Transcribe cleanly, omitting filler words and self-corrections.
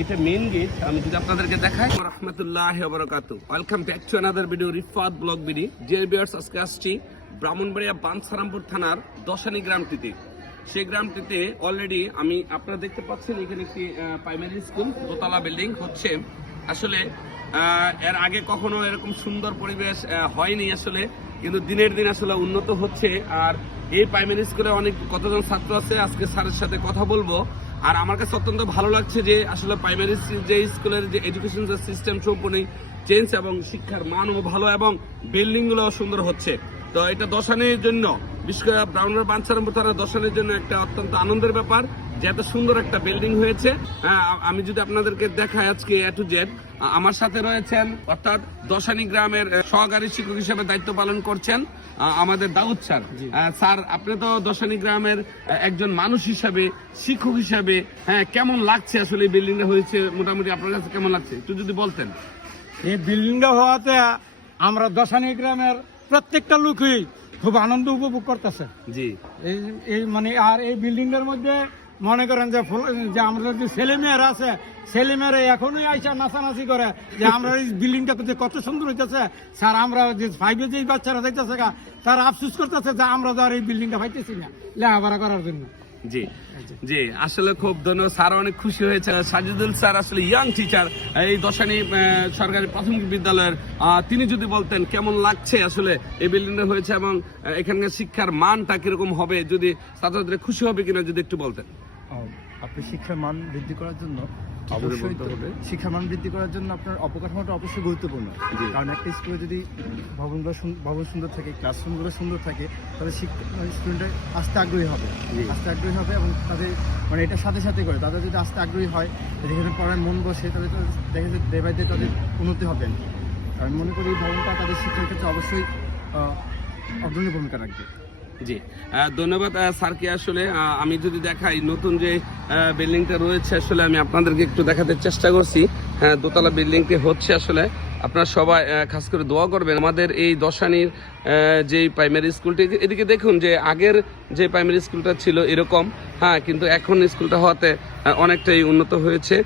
এটা main gate. আমি যদি আপনাদেরকে দেখাই, রাহমাতুল্লাহি ওয়া বারাকাতুহু, welcome back to another video Rifat blog BD. যে ভিউয়ার্স, আজকে আসছি ব্রাহ্মণবাড়িয়া বাঞ্ছারামপুর থানার দশানী গ্রামটিতে। সেই গ্রামটিতে অলরেডি আমি আপনারা দেখতে পাচ্ছেন এখানে একটি প্রাইমারি স্কুল, দোতলা বিল্ডিং হচ্ছে। আসলে এর আগে কখনো এরকম সুন্দর পরিবেশ হয়নি আসলে, কিন্তু দিনের দিন আসলে উন্নত হচ্ছে। আর এই প্রাইমারি স্কুলে অনেক কতজন ছাত্র আছে, আজকে স্যারের সাথে কথা বলবো। আর আমার কাছে অত্যন্ত ভালো লাগছে যে আসলে প্রাইমারি যে স্কুলের যে এডুকেশন সিস্টেম সম্পূর্ণ চেঞ্জ এবং শিক্ষার মানও ভালো এবং বিল্ডিং গুলো সুন্দর হচ্ছে। তো এটা দশানির জন্য, বিশেষ করে ব্রাহ্মণবাড়িয়া বাঞ্ছারামপুর থানার দশানির জন্য একটা অত্যন্ত আনন্দের ব্যাপার যে এত সুন্দর একটা বিল্ডিং হয়েছে। আমি যদি আপনাদেরকে দেখাই আজকে এ টু জেড, আমার সাথে রয়েছেন অর্থাৎ দশানী গ্রামের সহকারী শিক্ষক হিসেবে দায়িত্ব পালন করছেন আমাদের দাউদ স্যার। স্যার, আপনি তো দশানী গ্রামের একজন মানুষ হিসাবে, শিক্ষক হিসাবে, কেমন লাগছে আসলে এই বিল্ডিংটা হয়েছে? মোটামুটি আপনার কাছে কেমন লাগছে একটু যদি বলতেন। এই বিল্ডিংটা হওয়াতে আমরা দশানী গ্রামের প্রত্যেকটা লোকই খুব আনন্দ উপভোগ করতেছে। জি, এই মানে আর এই বিল্ডিংটার মধ্যে মনে করেন যে আমরা যে ছেলেমেয়েরা আছে, ছেলেমেয়েরা এখনই আইসা নাচানাচি করে যে আমরা এই বিল্ডিংটা কত সুন্দর হইতেছে। স্যার, আমরা যে ফাইভে যে বাচ্চারা যাইতেছে তারা আফসোস করতেছে যে আমরা তো আর এই বিল্ডিংটা পাইতেছি না লেখাপড়া করার জন্য। জি জি, আসলে খুব ধন্যবাদ। স্যার অনেক খুশি হয়েছে। সাজিদুল স্যার আসলে ইয়াং টিচার এই দশানী সরকারি প্রাথমিক বিদ্যালয়ের, তিনি যদি বলতেন কেমন লাগছে আসলে এই বিল্ডিংটা হয়েছে এবং এখানকার শিক্ষার মানটা কিরকম হবে, যদি ছাত্রছাত্রীরা খুশি হবে কিনা যদি একটু বলতেন। আপনি শিক্ষার মান বৃদ্ধি করার জন্য শিক্ষার মান বৃদ্ধি করার জন্য আপনার অবকাঠামোটা অবশ্যই গুরুত্বপূর্ণ। কারণ একটা স্কুলে যদি ভবন সুন্দর থাকে, ক্লাসরুমগুলো সুন্দর থাকে, তাহলে স্টুডেন্টরা আসতে আগ্রহী হবে এবং তাদের মানে এটার সাথে সাথে করে তাদের যদি আসতে আগ্রহী হয়, যেখানে পড়ায় মন বসে, তাহলে তো দেখা যায় ডে বাই ডে তাদের উন্নতি হবে। আমি মনে করি এই ভবনটা তাদের শিক্ষার ক্ষেত্রে অবশ্যই অগ্রণী ভূমিকা রাখবে। জি, ধন্যবাদ স্যারকে। আসলে আমি যদি দেখাই নতুন যে বিল্ডিংটা রয়েছে, আসলে আমি আপনাদেরকে একটু দেখাতে চেষ্টা করছি। দোতলা বিল্ডিংটি হচ্ছে। আসলে আপনারা সবাই খাস করে দোয়া করবেন আমাদের এই দশানীর যে প্রাইমারি স্কুলটি। এদিকে দেখুন যে আগের যে প্রাইমারি স্কুলটা ছিল এরকম, কিন্তু এখন স্কুলটা হওয়াতে অনেকটাই উন্নত হয়েছে।